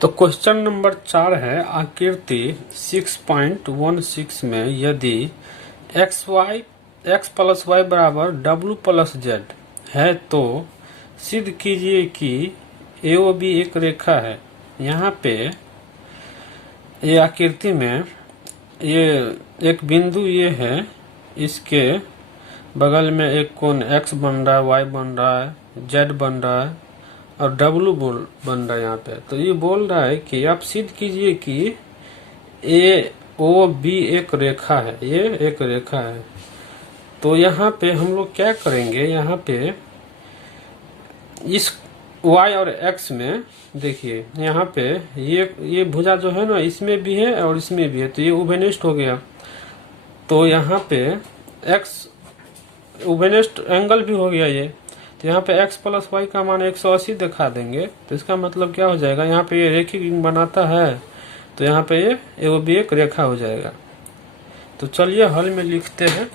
तो question number 4 है, आकृति 6.16 में यदि x प्लस वाई बराबर w प्लस जेड है तो सिद्ध कीजिए कि AOB एक रेखा है। यहाँ पे ये आकृति में ये एक बिंदु ये है, इसके बगल में एक कोण x बन रहा है, y बन रहा है, z बन रहा है और W बन रहा है यहाँ पे। तो ये बोल रहा है कि आप सिद्ध कीजिए कि AOB एक रेखा है, ये एक रेखा है। तो यहाँ पे हम लोग क्या करेंगे, यहाँ पे इस y और x में देखिए, यहाँ पे ये भुजा जो है ना, इसमें भी है और इसमें भी है, तो ये उभयनिष्ठ हो गया। तो यहाँ पे x उभयनिष्ठ एंगल भी हो गया ये। तो यहाँ पे x प्लस वाई का मान 180 दिखा देंगे। तो इसका मतलब क्या हो जाएगा, यहाँ पे ये रेखिक बनाता है, तो यहाँ पे ये AOB एक रेखा हो जाएगा। तो चलिए हल में लिखते हैं।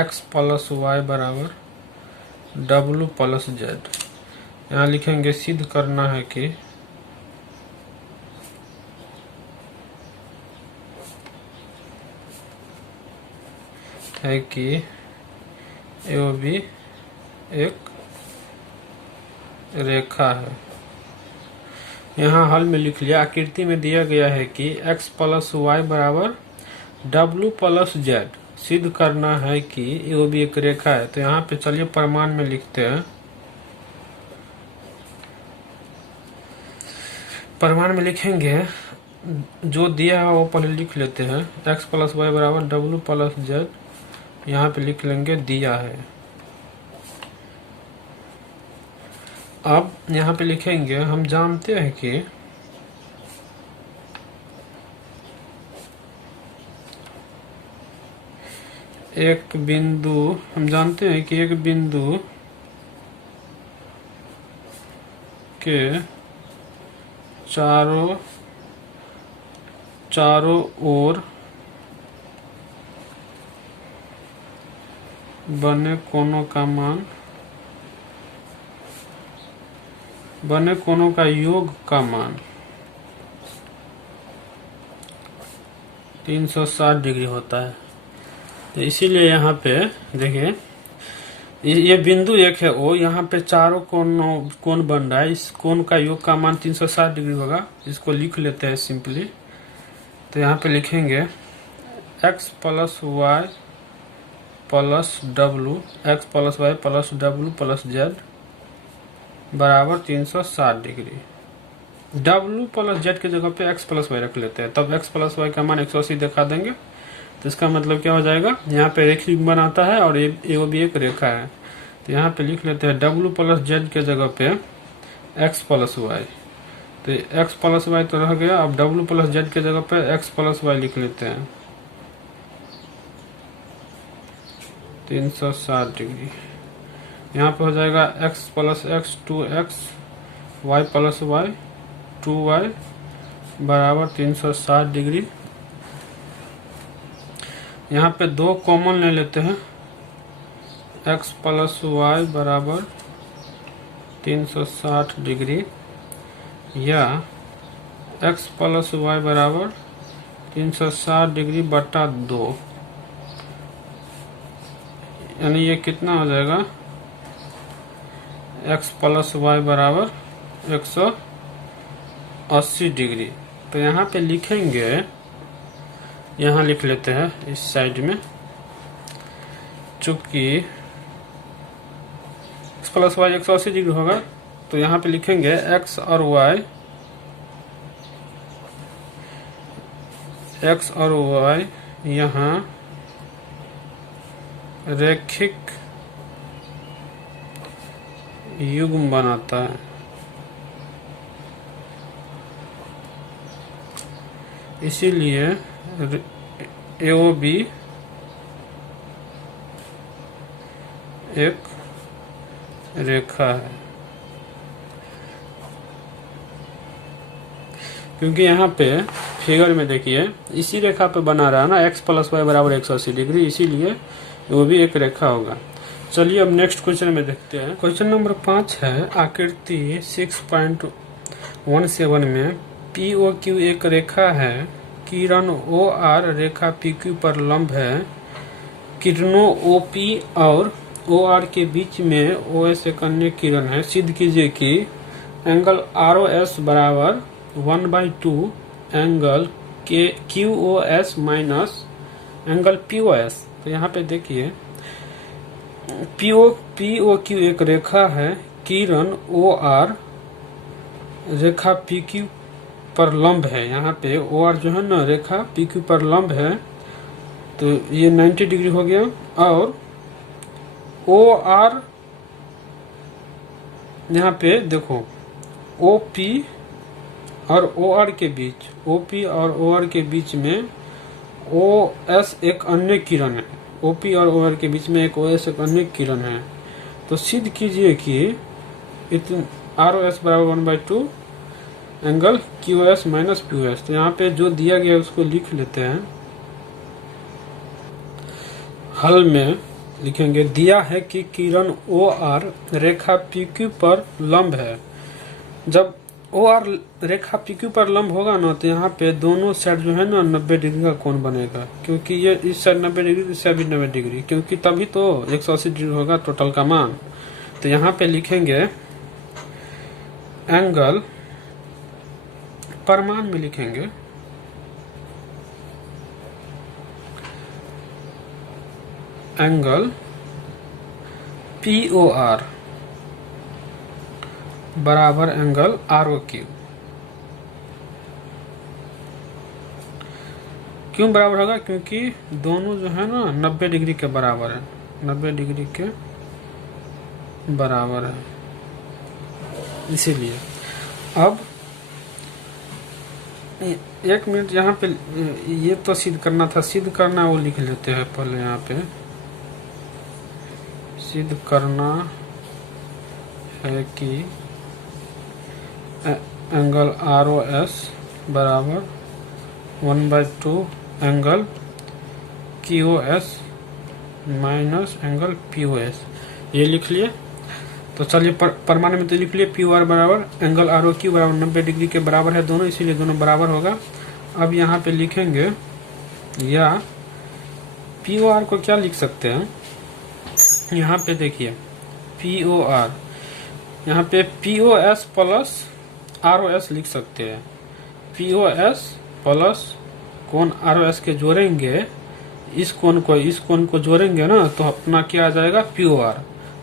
x प्लस वाई बराबर W प्लस जेड। यहाँ लिखेंगे सिद्ध करना है कि AOB एक रेखा है। यहाँ हल में लिख लिया। आकृति में दिया गया है कि x प्लस वाई बराबर W प्लस जेड। सिद्ध करना है कि AOB एक रेखा है। तो यहाँ पे चलिए प्रमाण में लिखते हैं। प्रमाण में लिखेंगे, जो दिया है वो पहले लिख लेते हैं। x प्लस वाई बराबर W प्लस जेड, यहाँ पे लिख लेंगे दिया है। अब यहाँ पे लिखेंगे, हम जानते हैं कि एक बिंदु, हम जानते हैं कि एक बिंदु के चारों ओर बने कोणों का मान, बने कोणों का योग का मान 360 डिग्री होता है। तो इसीलिए यहाँ पे देखिए, ये बिंदु एक है O, यहाँ पे चारों कोण बन रहा है, इस कोण का योग का मान 360 डिग्री होगा। इसको लिख लेते हैं सिंपली। तो यहाँ पे लिखेंगे x plus y plus W, x plus y plus W plus Z बराबर 360 डिग्री। W प्लस Z की जगह पे x प्लस वाई रख लेते हैं, तब x प्लस वाई का मान 180 दिखा देंगे। तो इसका मतलब क्या हो जाएगा, यहाँ पे रेखिक बनाता है और ये AOB एक रेखा है। तो यहाँ पे लिख लेते हैं W प्लस Z के जगह पे x प्लस वाई। तो x प्लस वाई तो रह गया, अब W प्लस Z के जगह पे x प्लस वाई लिख लेते हैं 360 डिग्री। यहाँ पे हो जाएगा x plus x 2x, y plus y 2y बराबर 360 डिग्री। यहाँ पे दो कॉमन ले लेते हैं, x प्लस वाई बराबर 360 डिग्री या x प्लस वाई बराबर 360 डिग्री बटा 2, यानी ये कितना हो जाएगा, x प्लस वाई बराबर 180 डिग्री। तो यहाँ पे लिखेंगे, यहाँ लिख लेते हैं इस साइड में, चूंकि x प्लस वाई 180 डिग्री होगा, तो यहाँ पे लिखेंगे x और y यहाँ रेखिक युग्म बनाता है। इसीलिए AOB एक रेखा है, क्योंकि यहाँ पे फिगर में देखिए इसी रेखा पे बना रहा है ना, x प्लस वाई बराबर 180 डिग्री, इसीलिए वो भी एक रेखा होगा। चलिए अब नेक्स्ट क्वेश्चन में देखते हैं। क्वेश्चन नंबर 5 है, आकृति 6.17 में POQ एक रेखा है, किरण OR रेखा PQ पर लंब है, किरणों OP और OR के बीच में OS एक अन्य किरण है। सिद्ध कीजिए कि एंगल ROS बराबर 1/2 angle QOS minus angle POS। तो यहाँ पे देखिए POQ एक रेखा है, किरण OR रेखा PQ पर लंब है। यहाँ पे OR जो है ना रेखा PQ पर लंब है, तो ये 90 डिग्री हो गया। और OR यहाँ पे देखो OP और OR के बीच, OP और OR के बीच में OS एक अन्य किरण है। OP और OR के बीच में एक OS एक अन्य किरण है। तो सिद्ध कीजिए कि ROS बराबर 1/2 एंगल QOS माइनस POS। तो यहाँ पे जो दिया गया है उसको लिख लेते हैं। हल में लिखेंगे, दिया है कि किरण OR रेखा PQ पर लंब है। जब OR रेखा PQ पर लंब होगा ना, तो यहाँ पे दोनों साइड जो है ना 90 डिग्री का कोण बनेगा, क्योंकि ये इस साइड 90 डिग्री, इस साइड भी 90 डिग्री, क्योंकि तभी तो 180 डिग्री होगा टोटल का मान। तो यहाँ पे लिखेंगे एंगल, परिमाण में लिखेंगे एंगल POR बराबर एंगल ROQ। क्यों बराबर होगा? क्योंकि दोनों जो है ना 90 डिग्री के बराबर है, 90 डिग्री के बराबर है, इसीलिए। अब एक मिनट, यहाँ पे ये तो सिद्ध करना था, सिद्ध करना वो लिख लेते हैं पहले। यहाँ पे सिद्ध करना है कि एंगल ROS बराबर 1/2 angle QOS minus angle POS, ये लिख लिए। तो चलिए परिमाण में तो लिख लिए POR बराबर एंगल ROQ बराबर 90 डिग्री के बराबर है दोनों, इसीलिए दोनों बराबर होगा। अब यहाँ पे लिखेंगे, या POR को क्या लिख सकते हैं, यहाँ पे देखिए POR, यहाँ पे POS प्लस ROS लिख सकते हैं। POS प्लस कोण ROS के जोड़ेंगे, इस कोण को जोड़ेंगे ना, तो अपना क्या आ जाएगा POR।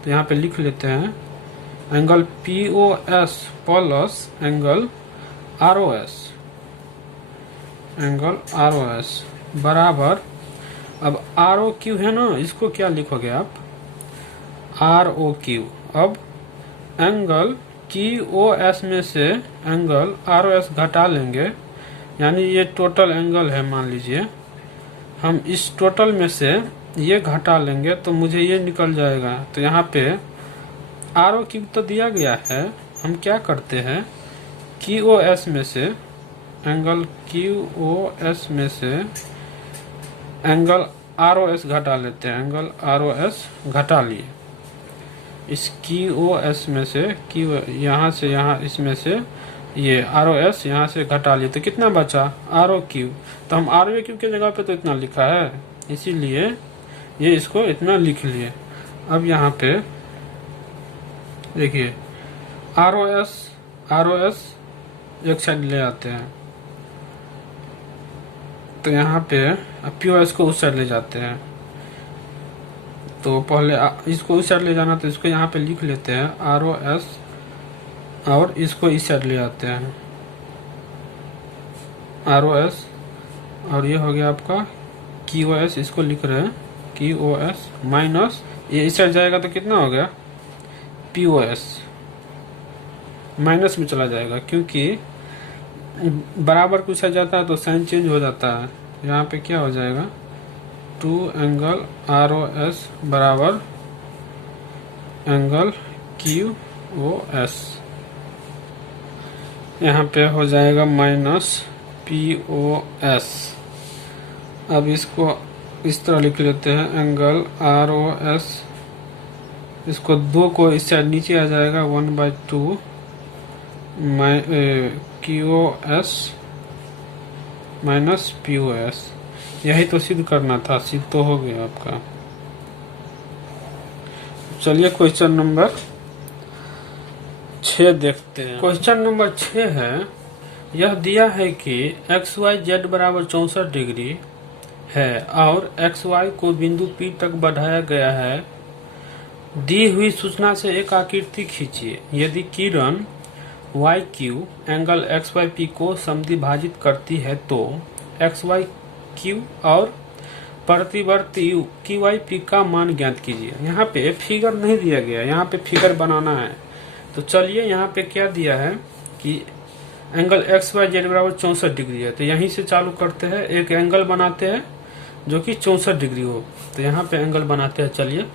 तो यहाँ पे लिख लेते हैं angle POS plus angle ROS बराबर, अब ROQ है ना, इसको क्या लिखोगे आप ROQ। अब एंगल QOS में से एंगल ROS घटा लेंगे, यानी ये टोटल एंगल है, मान लीजिए हम इस टोटल में से ये घटा लेंगे तो मुझे ये निकल जाएगा। तो यहाँ पे ROQ तो दिया गया है, हम क्या करते हैं QOS में से एंगल QOS में से एंगल ROS घटा लेते हैं, एंगल ROS घटा लिए। इस QOS में से यहाँ से यहाँ, इसमें से ये ROS यहाँ से घटा लिए, तो कितना बचा ROQ। तो हम ROQ के जगह पे तो इतना लिखा है, इसीलिए ये इसको इतना लिख लिए। अब यहाँ पे देखिए ROS एक साइड ले आते हैं, तो यहाँ पे POS को उस साइड ले जाते हैं। तो पहले इसको उस साइड ले जाना, तो इसको यहाँ पे लिख लेते हैं ROS, और इसको इस साइड ले आते हैं ROS, और ये हो गया आपका QOS, इसको लिख रहे हैं QOS माइनस, ये इस साइड जाएगा तो कितना हो गया POS, माइनस में चला जाएगा, क्योंकि बराबर कुछ आ जाता है तो साइन चेंज हो जाता है। यहाँ पे क्या हो जाएगा 2 एंगल ROS बराबर एंगल क्यू ओ एस, यहाँ पे हो जाएगा माइनस पी ओ एस। अब इसको इस तरह लिख लेते हैं, एंगल आर ओ एस, इसको दो को इस साइड नीचे आ जाएगा 1/2 Q O S minus P O S. यही तो सिद्ध करना था, सिद्ध तो हो गया आपका। चलिए क्वेश्चन नंबर 6 देखते हैं। क्वेश्चन नंबर 6 है, यह दिया है कि एक्स वाई जेड बराबर 64 डिग्री है और एक्स वाई को बिंदु P तक बढ़ाया गया है। दी हुई सूचना से एक आकृति खींचिए। यदि किरण Y Q angle X Y P को समद्विभाजित करती है तो एक्स वाई क्यू और प्रतिवर्ती क्यू वाई पी का मान ज्ञात कीजिए। यहाँ पे फिगर नहीं दिया गया, यहाँ पे फिगर बनाना है। तो चलिए यहाँ पे क्या दिया है कि एंगल एक्स वाई जेड बराबर 64 डिग्री है, तो यहीं से चालू करते हैं, एक एंगल बनाते हैं जो कि 64 डिग्री हो। तो यहाँ पे एंगल बनाते हैं, चलिए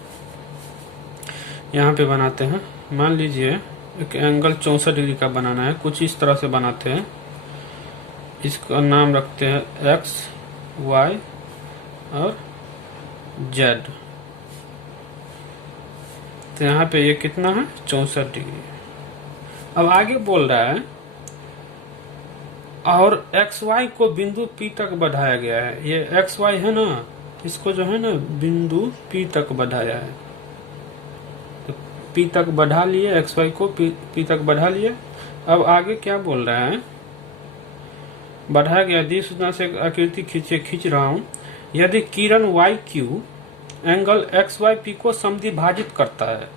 यहाँ पे बनाते हैं। मान लीजिए एक एंगल 64 डिग्री का बनाना है, कुछ इस तरह से बनाते हैं। इसका नाम रखते हैं एक्स वाई और जेड। तो यहाँ पे ये कितना है, 64 डिग्री। अब आगे बोल रहा है और एक्स वाई को बिंदु P तक बढ़ाया गया है। ये एक्स वाई है ना, इसको जो है ना बिंदु P तक बढ़ाया है। तो P तक बढ़ा लिए, एक्स वाई को P तक बढ़ा लिए। अब आगे क्या बोल रहा है, बढ़ाया गया, दी सूचना से आकृति खींच रहा हूं। यदि किरण Y Q angle X Y P को समद्विभाजित करता है,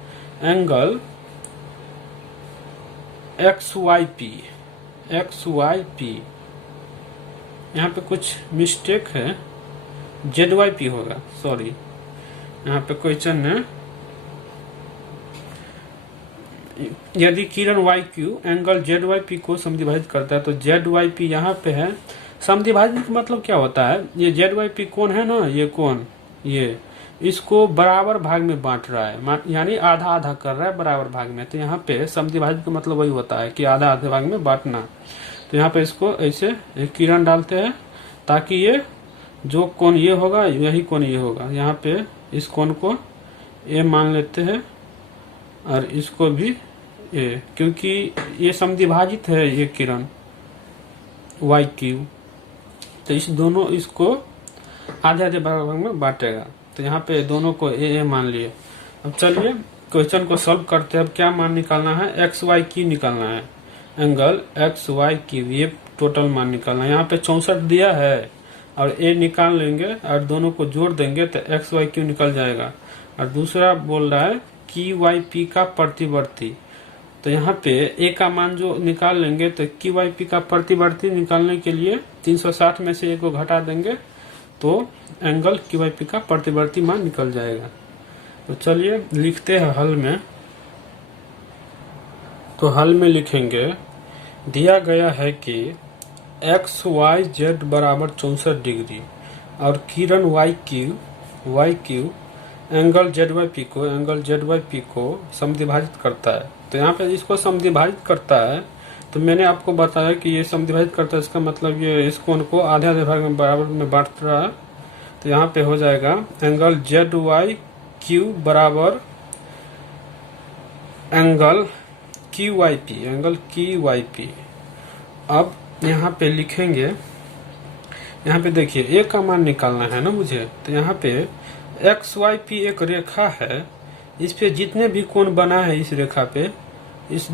एंगल एक्स वाई पी, यहाँ पे कुछ मिस्टेक है, जेड वाई पी होगा, सॉरी। यहाँ पे क्वेश्चन है, यदि किरण Y Q angle Z Y P को समद्विभाजित करता है तो जेड वाई पी यहाँ पे है। समद्विभाजित मतलब क्या होता है, ये जेड वाई पी कोण है ना, ये कोण, ये इसको बराबर भाग में बांट रहा है, यानी आधा आधा कर रहा है बराबर भाग में। तो यहाँ पे समद्विभाजित का मतलब वही होता है कि आधा आधे भाग में बांटना। तो यहाँ पे इसको ऐसे एक किरण डालते हैं ताकि ये जो कोण ये होगा यही कोण ये होगा। यहाँ पे इस कोण को ए मान लेते हैं और इसको भी ए, क्योंकि ये समद्विभाजित है ये किरण वाई क्यू, तो इस दोनों इसको आधे आधे भाग में बांटेगा। तो यहाँ पे दोनों को ए मान लिए। अब चलिए क्वेश्चन को सॉल्व करते हैं। अब क्या मान निकालना है, एक्स वाई क्यू निकालना है, एंगल एक्स वाई क्यू, ये टोटल मान निकालना है। यहाँ पे 64 दिया है और ए निकाल लेंगे और दोनों को जोड़ देंगे तो एक्स वाई क्यू निकल जाएगा। और दूसरा बोल रहा है क्यू वाई पी का प्रतिवर्ती, तो यहाँ पे ए का मान जो निकाल लेंगे तो क्यू वाई पी का प्रतिवर्ती निकालने के लिए 360 में से ए को घटा देंगे तो एंगल क्यू वाई पी का प्रतिवर्ती मान निकल जाएगा। तो चलिए लिखते हैं हल में। तो हल में लिखेंगे, दिया गया है कि एक्स वाई जेड बराबर 64 डिग्री और किरण Y Q angle Z Y P को समद्विभाजित करता है। तो यहाँ पे इसको समद्विभाजित करता है, तो मैंने आपको बताया कि ये समद्विभाजित करता है, इसका मतलब ये इस कोण को आधे आधे भाग में बराबर में बांट रहा है। तो यहाँ पे हो जाएगा एंगल जेड वाई क्यू बराबर एंगल क्यू वाई पी। अब यहाँ पे लिखेंगे, यहाँ पे देखिए ए का मान निकालना है ना मुझे। तो यहाँ पे एक्स वाई पी एक रेखा है, इस पे जितने भी कोण बना है इस रेखा पे, इस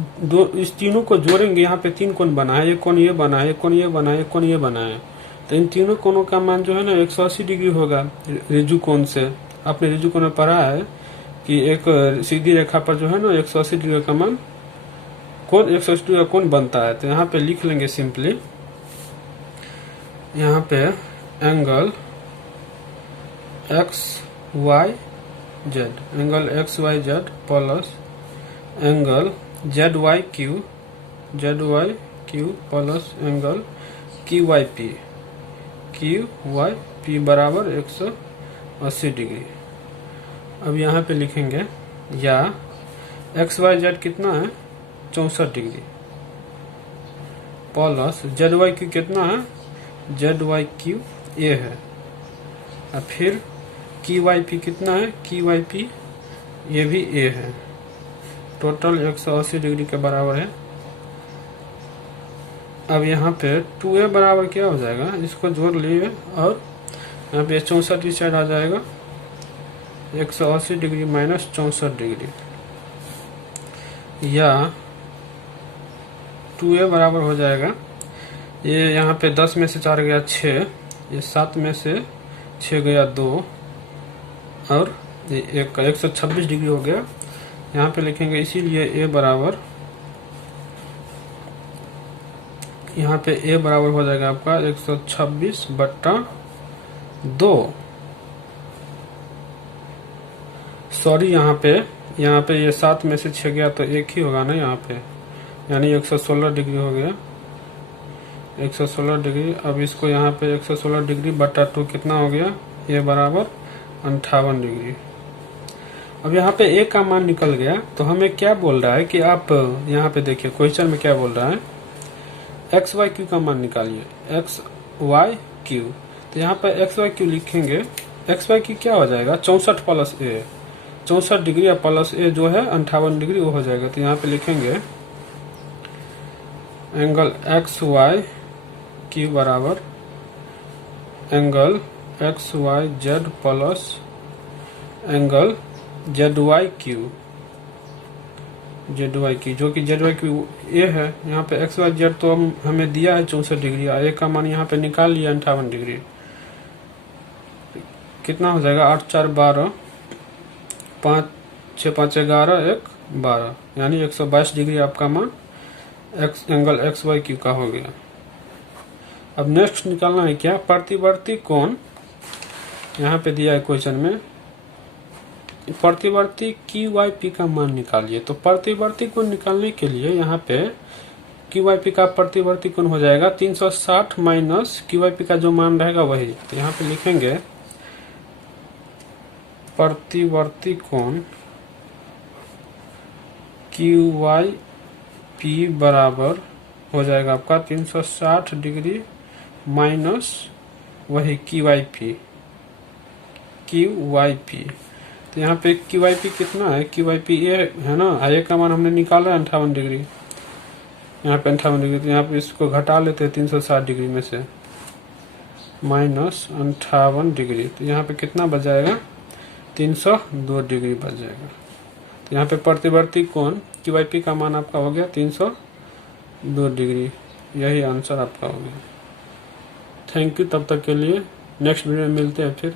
तीनों को जोड़ेंगे। यहाँ पे 3 कोण बना है, एक कोण ये बना है, एक कोण ये बना है, एक कोण ये बना है। तो इन तीनों कोणों का मान जो है ना 180 डिग्री होगा रिजु कोण से। आपने रिजु कोण में पढ़ा है कि एक सीधी रेखा पर जो है ना 180 डिग्री का मान कोण 180 डिग्री का कोण बनता है। तो यहाँ पे लिख लेंगे सिंपली, यहाँ पे angle X Y Z plus angle Z Y Q plus angle Q Y P बराबर 180 डिग्री। अब यहाँ पे लिखेंगे या एक्स वाई जेड कितना है 64 degree plus Z Y Q कितना है जेड वाई क्यू ए है और फिर की वाई पी कितना है की वाई पी ये भी ए है। टोटल 180 डिग्री के बराबर है। अब यहाँ पे 2a बराबर क्या हो जाएगा, इसको जोड़ लिए और यहाँ पे 64 की साइड आ जाएगा 180 डिग्री माइनस 64 डिग्री, या 2a बराबर हो जाएगा, ये यहाँ पे 10 में से 4 गया 6, ये 7 में से 6 गया 2 और ये 126 डिग्री हो गया। यहाँ पे लिखेंगे इसीलिए a बराबर, यहाँ पे a बराबर हो जाएगा आपका 126/2। सॉरी यहाँ पे ये 7 में से 6 गया तो 1 ही होगा ना यहाँ पे, यानी 116 डिग्री हो गया 116 डिग्री। अब इसको यहाँ पे 116 डिग्री बटा 2 कितना हो गया, a बराबर 58 डिग्री। अब यहाँ पे a का मान निकल गया तो हमें क्या बोल रहा है कि आप यहाँ पे देखिए क्वेश्चन में क्या बोल रहा है, एक्स वाई क्यू का मान निकालिए, एक्स वाई क्यू। तो यहाँ पे एक्स वाई क्यू लिखेंगे, एक्स वाई क्यू क्या हो जाएगा 64 प्लस ए, 64 डिग्री या प्लस ए जो है 58 डिग्री वो हो जाएगा। तो यहाँ पे लिखेंगे एंगल एक्स वाई क्यू बराबर angle X Y Z plus angle Z Y Q, Z Y Q जो कि जेड वाई क्यू ए है। यहाँ पे एक्स वाई जेड तो हमें दिया है 64 डिग्री, ए का मान यहाँ पे निकाल लिया 58 डिग्री। कितना हो जाएगा 8 4 12, 5 6 5 11 1 12, यानी 122 डिग्री आपका मान एंगल एक्स वाई क्यू का हो गया। अब नेक्स्ट निकालना है क्या, प्रतिवर्ती कोण। यहाँ पे दिया है क्वेश्चन में प्रतिवर्ती की वाई पी का मान निकालिए। तो प्रतिवर्ती कोण निकालने के लिए यहाँ पे की वाई पी का प्रतिवर्ती कोण हो जाएगा 360 माइनस की वाई पी का जो मान रहेगा वही। तो यहाँ पे लिखेंगे प्रतिवर्ती कोण की वाई पी बराबर हो जाएगा आपका 360 डिग्री माइनस वही की वाई पी, की वाई पी। तो यहाँ पे की वाई पी कितना है, की वाई पी ए है ना, ए का मान हमने निकाला 58 डिग्री, यहाँ पे 58 डिग्री। तो यहाँ पे इसको घटा लेते हैं 360 डिग्री में से माइनस 58 डिग्री, तो यहाँ पे कितना बच जाएगा 302 डिग्री बच जाएगा। तो यहाँ पे प्रतिवर्ती कोण की वाई पी का मान आपका हो गया 302 डिग्री, यही आंसर आपका हो गया। थैंक यू, तब तक के लिए नेक्स्ट वीडियो में मिलते हैं फिर।